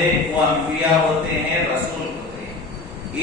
ہے وہ انبیاء ہوتے ہیں، رسول ہوتے ہیں۔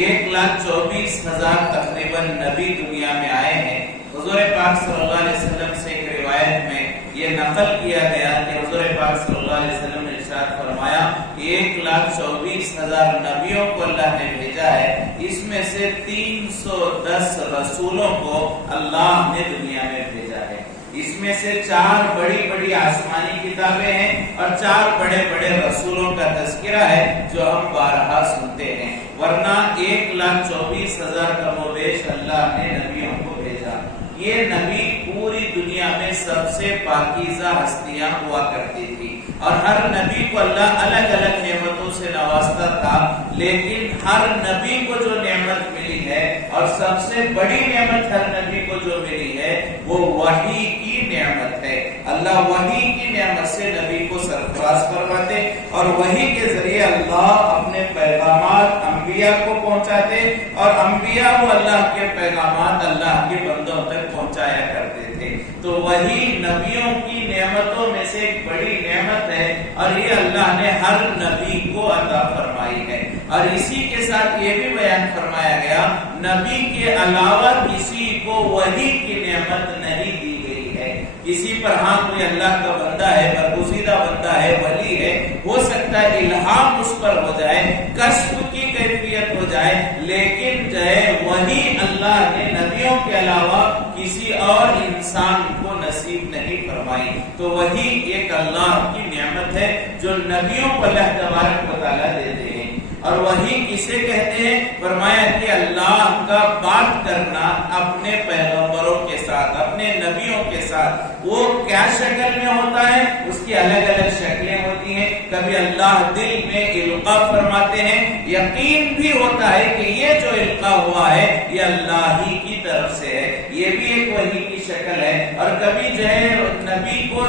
1,24,000 تقریباً نبی دنیا میں آئے ہیں۔ حضور پاک صلی اللہ علیہ وسلم سے ایک روایت میں یہ نقل کیا گیا کہ حضور پاک صلی اللہ علیہ وسلم نے ارشاد فرمایا 1,24,000 نبیوں کو اللہ نے بھیجا ہے، اس میں سے 310 رسولوں کو اللہ نے دنیا میں بھیجا ہے۔ اس میں سے 4 بڑی بڑی آسمانی کتابیں ہیں اور 4 بڑے بڑے رسولوں کا تذکرہ ہے جو ہم بارہا سنتے ہیں، ورنہ 1,24,000 کم و بیش اللہ نے نبیوں کو بھیجا۔ یہ نبی پوری دنیا میں سب سے پاکیزہ ہستیاں ہوا کرتی تھی، اور ہر نبی کو اللہ الگ الگ نعمتوں سے نوازتا تھا، لیکن ہر نبی کو جو نعمت ملی ہے اور سب سے بڑی نعمت ہر نبی کو جو ملی ہے وہ وحی کی نعمت ہے۔ اللہ وحی کی نعمت سے نبی کو سرفراز کرواتے اور وحی کے ذریعے اللہ اپنے پیغامات انبیاء کو پہنچاتے، اور انبیاء وہ اللہ کے پیغامات اللہ کے بندوں تک پہنچایا کرتے تھے۔ تو وہی نبیوں کی نعمتوں میں سے ایک بڑی نعمت ہے، اور یہ اللہ نے ہر نبی کو عطا فرمائی ہے۔ اور اسی کے ساتھ یہ بھی بیان فرمایا گیا نبی کے علاوہ کسی کو وحی کی نعمت نہیں دی گئی ہے۔ کسی پر ہاں کوئی اللہ کا بندہ ہے، برگزیدہ بندہ ہے، ولی ہے، ہو سکتا ہے الہام اس پر ہو جائے، کشف کی کیفیت ہو جائے، لیکن جو ہے وہی اللہ نے نبیوں کے علاوہ کسی اور انسان کو نصیب نہیں فرمائی۔ تو وہی ایک اللہ کی نعمت ہے جو نبیوں کو اللہ تبارک و تعالیٰ دیتے ہیں۔ اور وہی کسے کہتے ہیں؟ فرمایا کہ اللہ کا بات کرنا اپنے پیغمبروں کے ساتھ، اپنے نبیوں کے ساتھ۔ وہ کیا شکل میں ہوتا ہے؟ اس کی الگ الگ شکلیں ہوتی ہیں۔ کبھی اللہ دل میں القاء فرماتے ہیں، یقین بھی ہوتا ہے کہ یہ جو القاء ہوا ہے یہ اللہ ہی کی طرف سے ہے، یہ بھی ایک وحی کی شکل ہے۔ اور کبھی جو ہے نبی کو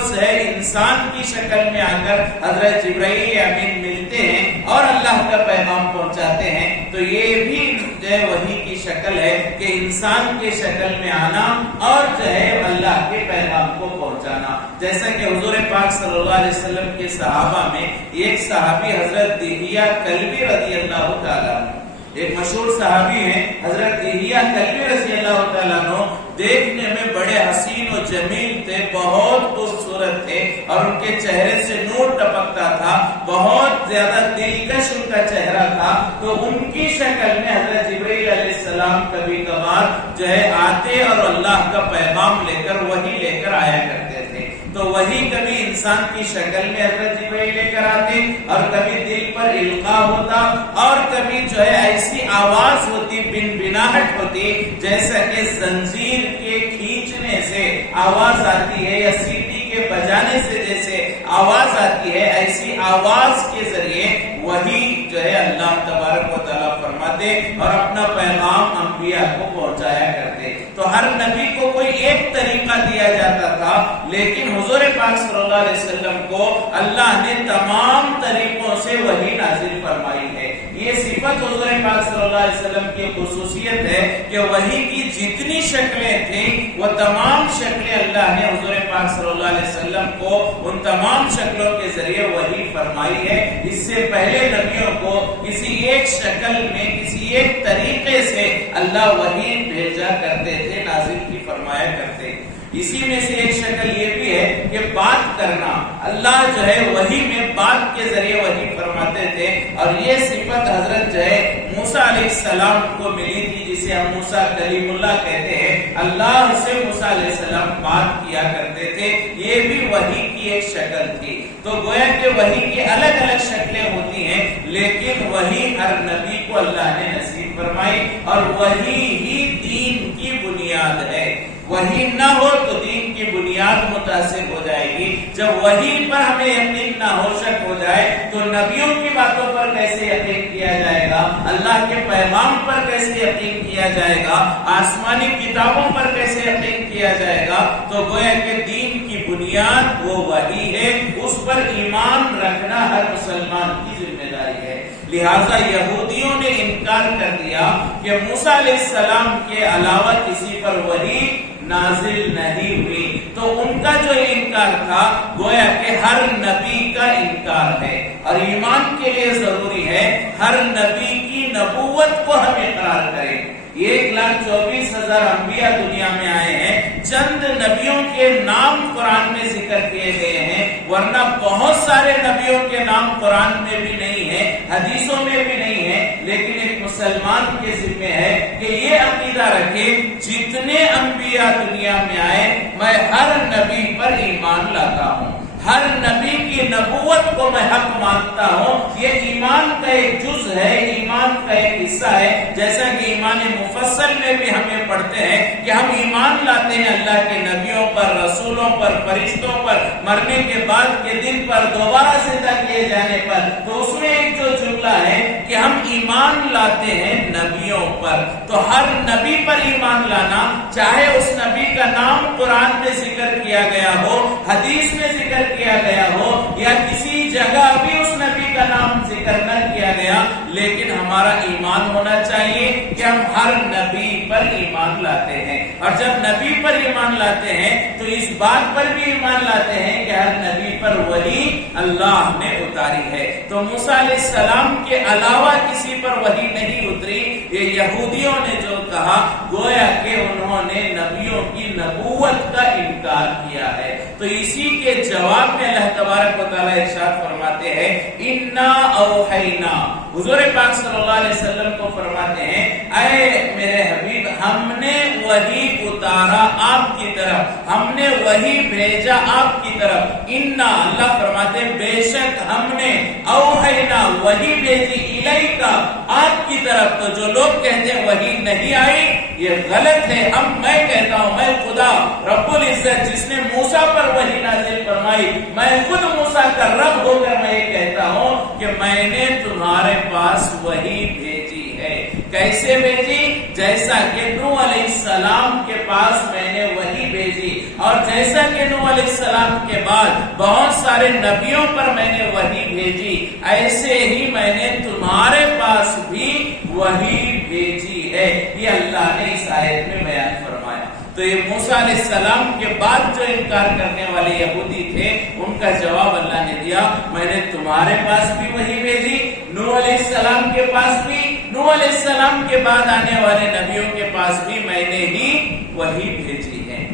انسان کی شکل میں آ کر حضرت جبرائیل امین ملتے ہیں اور اللہ کا پیغام پہنچاتے ہیں، تو یہ بھی جو ہے وحی کی شکل ہے کہ انسان کے شکل میں آنا اور جو ہے اللہ کے پیغام کو پہنچانا۔ جیسا کہ حضور پاک صلی اللہ علیہ وسلم کے صحابہ میں ایک صحابی حضرت دہیہ کلبی رضی اللہ تعالیٰ عنہ، ایک مشہور صحابی ہیں حضرت دہیہ کلبی رضی اللہ تعالیٰ عنہ، دیکھنے میں بڑے حسین و جمیل تھے، بہت خوبصورت تھے، اور ان کے چہرے سے نور ٹپکتا تھا، بہت زیادہ دلکش ان کا چہرہ تھا۔ تو ان کی شکل میں حضرت جبرائیل علیہ السلام کبھی کبھار جو ہے آتے اور اللہ کا پیغام لے کر وحی لے کر آیا کرتے تھے۔ تو وہی کبھی انسان کی شکل میں حضرت جبرائیل لے کر آتے، اور کبھی دل پر القاء ہوتا، اور کبھی جو ہے ایسی آواز ہوتی، بنبناہٹ ہوتی، جیسا کہ زنجیر کے کھینچنے سے آواز آتی ہے یا سیٹی کے بجانے سے جیسے آواز آتی ہے، ایسی آواز کے ذریعے وہی جو ہے اللہ تبارک و تعالیٰ فرماتے اور اپنا پیغام انبیاء کو پہنچایا کرتے۔ تو ہر نبی کو کوئی ایک طریقہ دیا جاتا تھا، لیکن حضور پاک صلی اللہ علیہ وسلم کو اللہ نے تمام طریقوں سے وحی نازل فرمائی ہے۔ یہ صفت حضور پاک صلی اللہ علیہ وسلم کی خصوصیت ہے کہ وحی کی جتنی شکلیں تھیں وہ تمام شکلیں اللہ نے حضور پاک صلی اللہ علیہ وسلم کو ان تمام شکلوں کے ذریعے وحی فرمائی ہے۔ اس سے پہلے نبیوں کو کسی ایک شکل میں، کسی ایک طریقے سے اللہ وحی بھیجا کرتے تھے، نازل کی فرمایا کرتے۔ اسی میں سے ایک شکل یہ بھی ہے کہ بات کرنا، اللہ جو ہے وحی میں بات کے ذریعے وحی فرماتے تھے، اور یہ صفت حضرت جو ہے موسیٰ علیہ السلام کو ملی تھی، جسے ہم موسیٰ کلیم اللہ کہتے ہیں۔ اللہ سے موسیٰ علیہ السلام بات کیا کرتے تھے، یہ بھی وحی کی ایک شکل تھی۔ تو گویا کہ وحی کی الگ الگ شکلیں ہوتی ہیں، لیکن وحی ہر نبی کو اللہ نے نصیب فرمائی، اور وحی ہی دین کی بنیاد ہے۔ وحی نہ ہو تو دین کی بنیاد متاثر ہو جائے گی۔ جب وحی پر ہمیں یقین نہ ہو، شک ہو جائے، تو نبیوں کی باتوں پر کیسے یقین کیا جائے گا؟ اللہ کے پیغام پر کیسے یقین کیا جائے گا؟ آسمانی کتابوں پر کیسے یقین کیا جائے گا؟ تو گویا کہ دین کی بنیاد وہ وحی ہے، اس پر ایمان رکھنا ہر مسلمان کی ذمہ داری ہے۔ لہذا یہودیوں نے انکار کر دیا کہ موسیٰ علیہ السلام کے علاوہ کسی پر وحی نازل نہیں ہوئی، تو تو ان کا جو انکار تھا گویا کہ ہر نبی کا انکار ہے، اور ایمان کے لیے ضروری ہے ہر نبی کی نبوت کو ہم اقرار کریں۔ 1,24,000 انبیاء دنیا میں آئے ہیں، چند نبیوں کے نام قرآن میں ذکر کیے گئے ہیں، ورنہ بہت سارے نبیوں کے نام قرآن میں بھی نہیں ہے، حدیثوں میں بھی نہیں ہے۔ لیکن ایک مسلمان کے ذمہ ہے کہ یہ عقیدہ رکھے جتنے انبیاء دنیا میں آئے میں ہر نبی پر ایمان لاتا ہوں، ہر نبی کی نبوت کو میں حق مانتا ہوں۔ یہ ایمان کا ایک جز ہے، ایمان کا ایک حصہ ہے، جیسا کہ ایمان مفصل میں بھی ہمیں پڑھتے ہیں کہ ہم ایمان لاتے ہیں اللہ کے نبیوں پر، رسولوں پر، فرشتوں پر، مرنے کے بعد کے دن پر، دوبارہ زندہ کیے جانے پر۔ تو اس میں ایک جو جملہ ہے کہ ہم ایمان لاتے ہیں نبیوں پر، تو ہر نبی پر ایمان لانا، چاہے اس نبی کا نام قرآن میں ذکر کیا گیا ہو، حدیث میں ذکر کیا گیا ہو، یا کسی جگہ بھی اس نبی کا نام ذکر نہ کیا گیا، لیکن ہمارا ایمان ہونا چاہیے کہ ہم ہر نبی پر ایمان لاتے ہیں۔ اور جب نبی پر ایمان لاتے ہیں تو اس بات پر بھی ایمان لاتے ہیں کہ ہر نبی پر وحی اللہ نے اتاری ہے۔ تو موسیٰ علیہ السلام کے علاوہ کسی پر وحی نہیں اتری، یہ یہودیوں نے جو کہا گویا کہ انہوں نے نبیوں کی نبوت کا انکار کیا ہے۔ تو اسی کے جواب میں اللہ تبارک و تعالیٰ ارشاد فرماتے ہیں اِنَّا أَوْحَيْنَا، حضور پاک صلی اللہ علیہ وسلم کو فرماتے ہیں اے میرے حبیب ہم نے وحی اتارا آپ کی طرف، ہم نے وحی بھیجا آپ کی طرف۔ اِنَّا، اللہ فرماتے ہیں بے شک ہم نے اوحینا وحی بھیجی الیکا آپ کی طرف۔ تو جو لوگ کہتے ہیں وحی نہیں آئی یہ غلط ہے، میں کہتا ہوں میں خدا رب العزت جس نے موسیٰ پر وحی نازل فرمائی، میں خود موسیٰ کا رب ہو کر میں یہ کہتا ہوں کہ میں نے تمہارے پاس وحی بھیجی ہے۔ کیسے بھیجی؟ جیسا کہ نوح علیہ السلام کے پاس میں نے وحی بھیجی، اور جیسا کہ نوح علیہ السلام کے بعد بہت سارے نبیوں پر میں نے وحی بھیجی، ایسے ہی میں نے تمہارے پاس بھی وحی بھیجی ہے۔ یہ اللہ نے اس آیت میں بیان فرمایا۔ تو یہ موسیٰ علیہ السلام کے بعد جو انکار کرنے والے یہودی تھے ان کا جواب اللہ نے دیا میں نے تمہارے پاس بھی وحی بھیجی، نوح علیہ السلام کے پاس بھی، نوح علیہ السلام کے بعد آنے والے نبیوں کے پاس بھی میں نے ہی وحی بھیجی ہے۔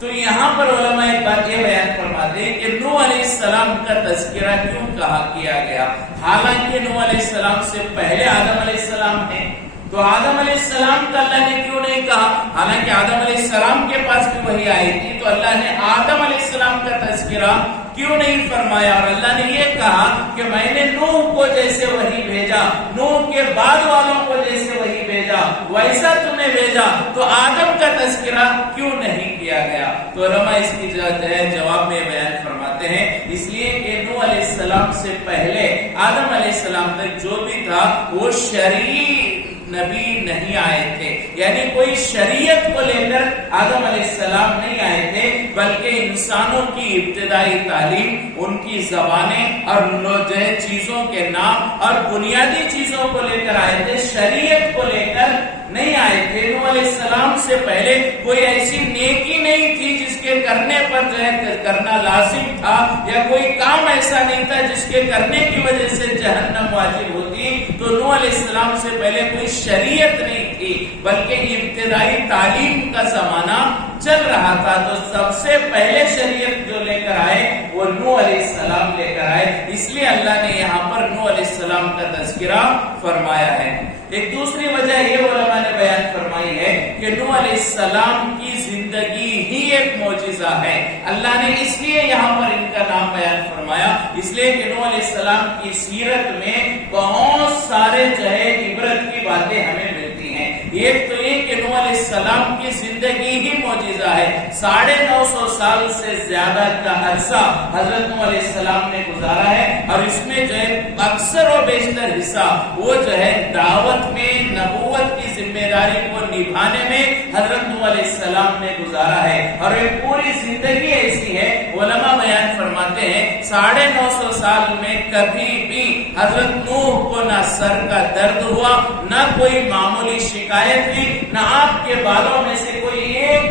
تو یہاں پر علماء ایک بات یہ بیان فرماتے ہیں کہ نوح علیہ السلام کا تذکرہ کیوں کیا گیا، حالانکہ نوح علیہ السلام سے پہلے آدم علیہ السلام ہیں، تو آدم علیہ السلام کا اللہ نے کیوں نہیں کہا؟ حالانکہ آدم علیہ السلام کے پاس بھی وحی آئی تھی، تو اللہ نے آدم علیہ السلام کا تذکرہ کیوں نہیں فرمایا؟ اور اللہ نے یہ کہا کہ میں نے نوح کو جیسے وحی بھیجا، نوح کے بعد والوں کو جیسے وحی بھیجا ویسا تمہیں بھیجا، تو آدم کا تذکرہ کیوں نہیں کیا گیا؟ تو علماء اس کی جواب میں بیان فرماتے ہیں اس لیے کہ نوح علیہ السلام سے پہلے آدم علیہ السلام تک جو بھی تھا وہ شرعی نبی نہیں آئے تھے، یعنی کوئی شریعت کو لے کر آدم علیہ السلام نہیں آئے تھے، بلکہ انسانوں کی ابتدائی تعلیم، ان کی زبانیں اور جو ہے چیزوں کے نام اور بنیادی چیزوں کو لے کر آئے تھے، شریعت کو لے کر نہیں آئے تھے۔ نوح علیہ السلام سے پہلے کوئی ایسی نیکی نہیں تھی جس کے کرنے پر جو ہے کرنا لازم تھا، یا کوئی کام ایسا نہیں تھا جس کے کرنے کی وجہ سے جہنم واجب ہوتی۔ تو نوح علیہ السلام سے پہلے کوئی شریعت نہیں تھی، بلکہ ابتدائی تعلیم کا زمانہ چل رہا تھا۔ تو سب سے پہلے شریعت جو لے کر آئے وہ نوح علیہ السلام لے کر آئے، اس لیے اللہ نے یہاں پر نوح علیہ السلام کا تذکرہ فرمایا ہے۔ ایک دوسری وجہ یہ علماء نے بیان فرمائی ہے کہ نوح علیہ السلام کی زندگی ہی ایک معجزہ ہے، اللہ نے اس لیے یہاں پر ان کا نام بیان فرمایا، اس لیے کہ نوح علیہ السلام کی سیرت میں بہت سارے جو ہے عبرت کی باتیں ہمیں ملتی ہیں۔ ایک تو یہ کہ نوح علیہ السلام کی زندگی ہی معجزہ ہے، 950 سال سے زیادہ کا عرصہ حضرت نوح علیہ السلام نے گزارا ہے، اور اس میں جو ہے اکثر و بیشتر حصہ وہ جو ہے دعوت میں نبوت کی ذمہ داری کو نبھانے میں حضرت نوح علیہ السلام نے گزارا ہے۔ اور ایک پوری زندگی ایسی ہے، علماء بیان فرماتے ہیں 950 سال میں کبھی بھی حضرت نوح کو نہ سر کا درد ہوا، نہ کوئی معمولی شکایت ہوئی، نہ آپ کے بالوں میں سے کوئی ایک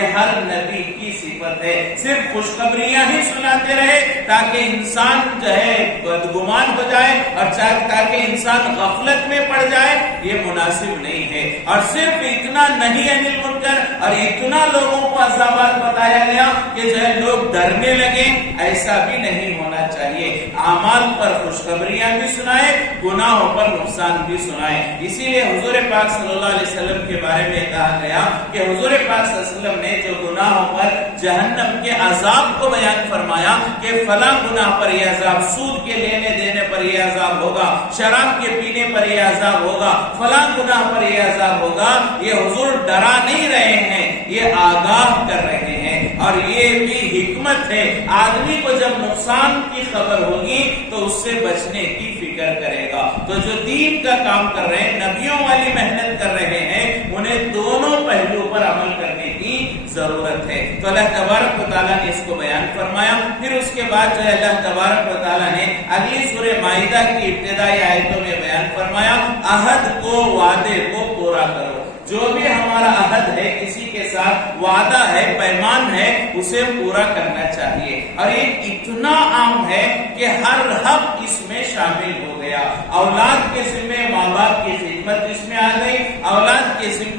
یہ ہر نبی کی صفت ہے. صرف خوشخبریاں ہی سناتے رہے تاکہ انسان جو ہے بدگمان ہو جائے اور تاکہ انسان غفلت میں پڑ جائے، یہ مناسب نہیں ہے. اور صرف اتنا نہیں انل منکر اور اتنا لوگوں کو عذابات بتایا گیا کہ جو ہے لوگ ڈرنے لگے، ایسا بھی نہیں ہونا چاہیے. اعمال پر خوشخبریاں بھی سنائے، گناہوں پر نقصان بھی سنائے. اسی لیے حضور پاک صلی اللہ علیہ وسلم کے بارے میں کہا گیا کہ حضور پاک صلی اللہ علیہ وسلم نے جو گناہوں پر جہنم کے عذاب کو بیان فرمایا کہ فلاں گناہ پر یہ عذاب، سود کے لینے دینے پر یہ عذاب ہوگا، شراب کے پینے پر یہ عذاب ہوگا، فلاں گناہ پر یہ عذاب ہوگا. یہ حضور ڈرا نہیں رہے ہیں، یہ آگاہ کر رہے ہیں. اور یہ بھی حکمت ہے، آدمی کو جب نقصان کی خبر ہوگی تو اس سے بچنے کی فکر کرے گا. تو جو دین کا کام کر رہے ہیں، نبیوں والی محنت کر رہے ہیں، انہیں دونوں پہلو پر عمل کرنے کی ضرورت ہے. تو اللہ تبارک و تعالیٰ نے اس کو بیان فرمایا. پھر اس کے بعد جو ہے اللہ تبارک و تعالیٰ نے اگلی سورہ مائدہ کی ابتدائی آیتوں میں بیان فرمایا، عہد کو، وعدے کو پورا کرو. جو بھی ہمارا عہد ہے، کسی کے ساتھ وعدہ ہے، پیمان ہے، اسے پورا کرنا چاہیے. اور یہ اتنا عام ہے کہ ہر حق اس میں شامل ہو گیا. اولاد کے ذمے ماں باپ کی خدمت اس میں آ گئی، اولاد کے ذمے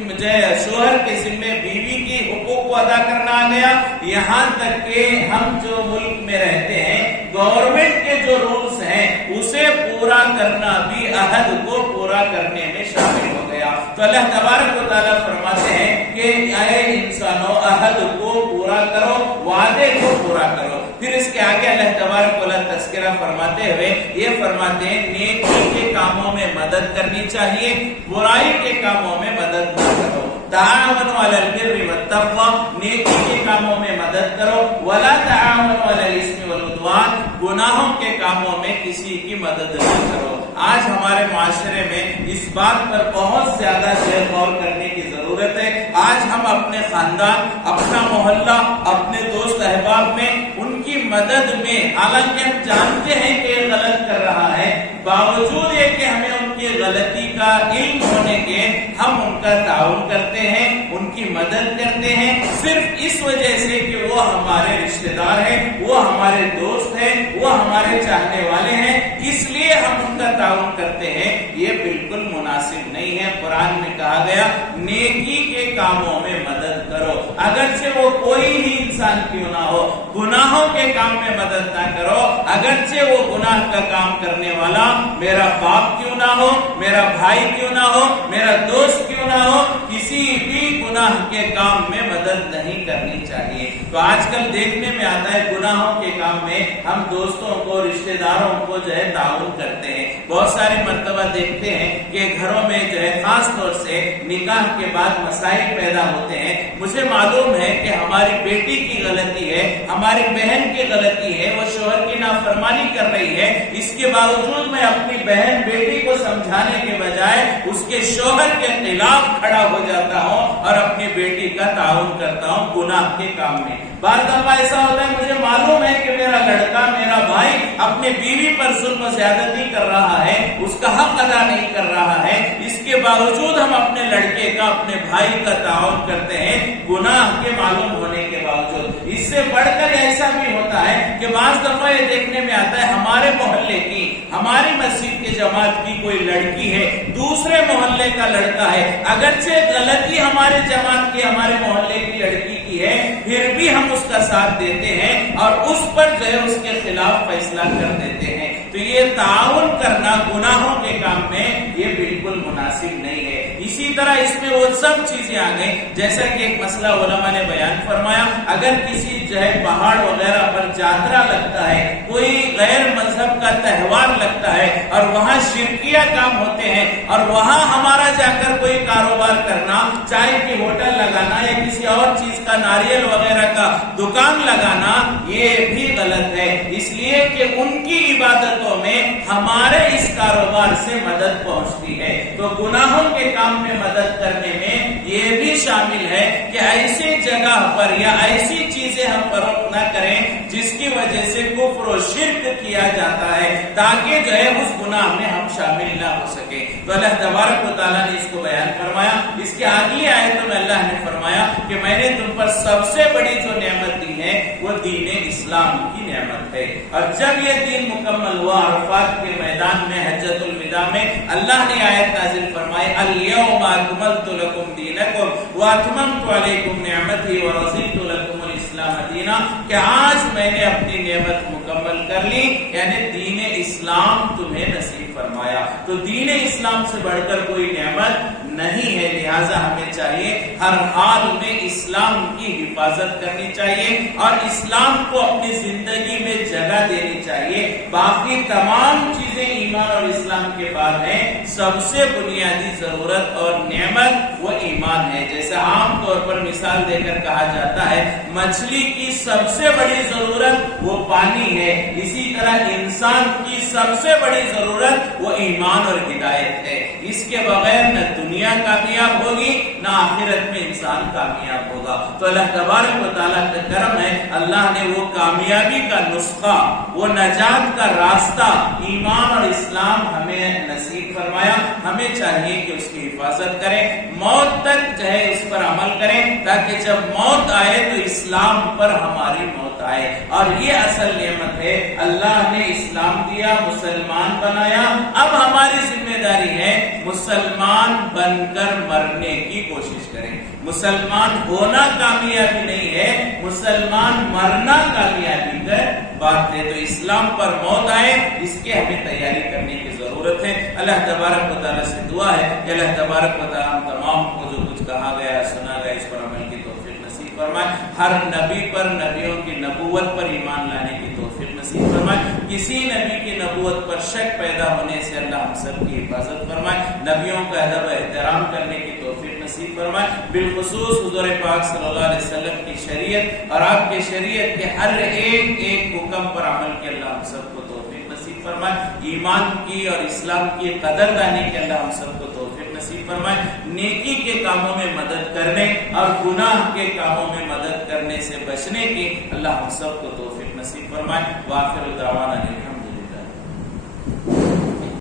شوہر کے ذمے بیوی کی حقوق کو ادا کرنا آ گیا. یہاں تک کہ ہم جو ملک میں رہتے ہیں، گورنمنٹ کے جو رولز ہیں اسے پورا کرنا بھی عہد کو پورا کرنے میں شامل ہو گیا. تو اللہ تبارک و تعالیٰ فرماتے ہیں کہ اے انسانوں، عہد کو پورا کرو، وعدے کو پورا کرو. پھر اس کے آگے اللہ تبارک و تعالیٰ تذکرہ فرماتے ہوئے یہ فرماتے ہیں نیکی کے کاموں میں مدد کرنی چاہیے، برائی کے کاموں میں مدد نہ کرو. تعاونوا علی البر والتقوی، نیکی کے کاموں میں مدد کرو. ولا تعاونوا علی الاثم والعدوان، گناہوں کے کاموں میں کسی کی مدد نہ کرو. آج ہمارے معاشرے میں اس بات پر بہت زیادہ غور کرنے کی ضرورت ہے. آج ہم اپنے خاندان، اپنا محلہ، اپنے دوست احباب میں ان کی مدد میں، حالانکہ ہم جانتے ہیں کہ یہ غلط کر رہا ہے، باوجود یہ کہ ہمیں ان کی غلطی کا علم ہونے کے ہم ان کا تعاون کرتے ہیں، ان کی مدد کرتے ہیں، صرف اس وجہ سے کہ وہ ہمارے رشتہ دار ہیں، وہ ہمارے دوست ہیں، وہ ہمارے چاہنے والے ہیں، اس لیے ہم ان کا تعاون کرتے ہیں. یہ بالکل مناسب نہیں ہے. قرآن میں کہا گیا نیکی کے کاموں میں مدد کرو، اگرچہ وہ کوئی ہی انسان کیوں نہ ہو. گناہوں کے کام میں مدد نہ کرو، اگرچہ وہ گناہ کا کام کرنے والا میرا باپ کیوں نہ ہو، میرا بھائی کیوں نہ ہو، میرا دوست کیوں نہ ہو. کسی بھی گناہ کے کام میں مدد نہیں کرنی چاہیے. تو آج کل دیکھنے میں آتا ہے گناہوں کے کام میں ہم دوستوں کو، رشتہ داروں کو جو ہے تعاون کرتے ہیں. بہت ساری مرتبہ دیکھتے ہیں کہ گھروں میں جو ہے خاص طور سے نکاح کے بعد مسائل پیدا ہوتے ہیں. مجھے معلوم ہے کہ ہماری بیٹی کی غلطی ہے، ہماری بہن کی غلطی ہے، وہ شوہر کی نافرمانی کر رہی ہے. اس کے باوجود میں اپنی بہن بیٹی کو سمجھانے کے بجائے اس کے شوہر کے خلاف کھڑا ہو جاتا ہوں اور اپنی بیٹی کا تعاون کرتا ہوں گناہ کے کام میں. بعض دفعہ ایسا ہوتا ہے مجھے معلوم ہے کہ میرا لڑکا، میرا بھائی اپنی بیوی پر ظلم و زیادتی کر رہا ہے، اس کا حق ادا نہیں کر رہا ہے، اس کے باوجود ہم اپنے لڑکے کا، اپنے بھائی کا تعاون کرتے ہیں گناہ کے معلوم ہونے کے باوجود. اس سے بڑھ کر ایسا بھی ہوتا ہے کہ بعض دفعہ یہ دیکھنے میں آتا ہے ہمارے محلے کی، ہماری مسجد کی جماعت کی کوئی لڑکی ہے، دوسرے محلے کا لڑکا ہے، اگرچہ غلطی ہمارے جماعت کی، ہمارے محلے کی لڑکی کی ہے، پھر بھی ہم اس کا ساتھ دیتے ہیں اور اس پر جو ہے اس کے خلاف فیصلہ کر دیتے ہیں. تو یہ تعاون کرنا گناہوں کے کام میں یہ بالکل مناسب نہیں ہے. اسی طرح اس میں وہ سب چیزیں آ گئی جیسا کہ ایک مسئلہ علماء نے بیان فرمایا. اگر کسی جو ہے پہاڑ وغیرہ پر جاترا لگتا ہے، کوئی غیر مذہب کا تہوار لگتا ہے اور وہاں شرکیہ کام ہوتے ہیں اور وہاں ہمارا جا کر کوئی کاروبار کرنا، چائے کی ہوٹل لگانا یا کسی اور چیز کا، ناریل وغیرہ کا دکان لگانا، یہ بھی غلط ہے. اس لیے کہ ان کی عبادتوں میں ہمارے اس کاروبار سے مدد پہنچتی ہے. تو گناہوں کے کام میں مدد کرنے میں یہ بھی شامل ہے کہ ایسی جگہ پر یا ایسی چیزیں ہم فروخت نہ کریں جس کی وجہ سے کفر و شرک کیا جاتا ہے، تاکہ جو ہے اس گناہ میں ہم شامل نہ ہو سکے۔ تو اللہ تبارک و تعالیٰ نے اس کو بیان فرمایا۔ اس کے اگلی آیتوں میں اللہ نے فرمایا کہ میں نے تم پر سب سے بڑی جو نعمت دی ہے وہ دین اسلام کی نعمت ہے۔ اور جب یہ دین مکمل ہوا عرفات کے میدان میں حجۃ الوداع میں اللہ نے آیت نازل فرمائی، الیوم اکملت لکم دینکم واتممت علیکم نعمتی ورضیت لکم الاسلام دینا، کہ آج میں نے اپنی نعمت مکمل کر لی، یعنی دین اسلام تمہیں نصیب فرمایا۔ تو دین اسلام سے بڑھ کر کوئی نعمت نہیں ہے، لہذا ہمیں چاہیے ہر حال میں اسلام کی حفاظت کرنی چاہیے اور اسلام کو اپنی زندگی میں جگہ دینی چاہیے۔ باقی تمام چیزیں ایمان اور اسلام کے بعد ہیں، سب سے بنیادی ضرورت اور نعمت وہ ایمان ہے۔ جیسے عام طور پر مثال دے کر کہا جاتا ہے مچھلی کی سب سے بڑی ضرورت وہ پانی ہے، اسی طرح انسان کی سب سے بڑی ضرورت وہ ایمان اور ہدایت ہے۔ اس کے بغیر نہ دنیا کامیاب ہوگی نہ آخرت میں انسان کامیاب ہوگا۔ تو اللہ تبارک و تعالیٰ کا کرم ہے، اللہ نے وہ کامیابی کا نسخہ، وہ نجات کا راستہ ایمان اور اسلام ہمیں نصیب فرمایا۔ ہمیں چاہیے کہ اس کی حفاظت کریں، موت تک جو ہے اس پر عمل کریں، تاکہ جب موت آئے تو اسلام پر ہماری موت آئے۔ اور یہ اصل نعمت ہے، اللہ نے اسلام دیا، مسلمان بنایا، اب ہماری ذمہ داری ہے مسلمان بن کر مرنے کی کوشش کریں۔ مسلمان ہونا کامیابی نہیں ہے، مسلمان مرنا کامیابی کا بات ہے۔ تو اسلام پر موت آئے اس کی ہمیں تیاری کرنے کی ضرورت ہے۔ اللہ تبارک و تعالیٰ سے دعا ہے کہ اللہ تبارک و تعالیٰ ہم تمام کو جو کچھ کہا گیا سنا گیا اس پر عمل کی توفیق نصیب فرمائے۔ ہر نبی پر، نبیوں کی نبوت پر ایمان لانے کی توفیق نصیب فرمائے۔ کسی نبی کی نبوت پر شک پیدا ہونے سے اللہ ہم سب کی حفاظت فرمائے۔ نبیوں کا ادب و احترام کرنے کی توفیق نصیب فرمائے۔ بالخصوص حضور پاک صلی اللہ علیہ وسلم کی شریعت اور آپ کے شریعت کے ہر ایک حکم پر عمل کے اللہ ہم سب کو توفیق نصیب فرمائے۔ ایمان کی اور اسلام کی قدردانی کے اللہ ہم سب کو توفیق نصیب فرمائے۔ نیکی کے کاموں میں مدد کرنے اور گناہ کے کاموں میں مدد کرنے سے بچنے کی اللہ ہم سب کو توفیق نصیب فرمائے۔ وآخر دعوانا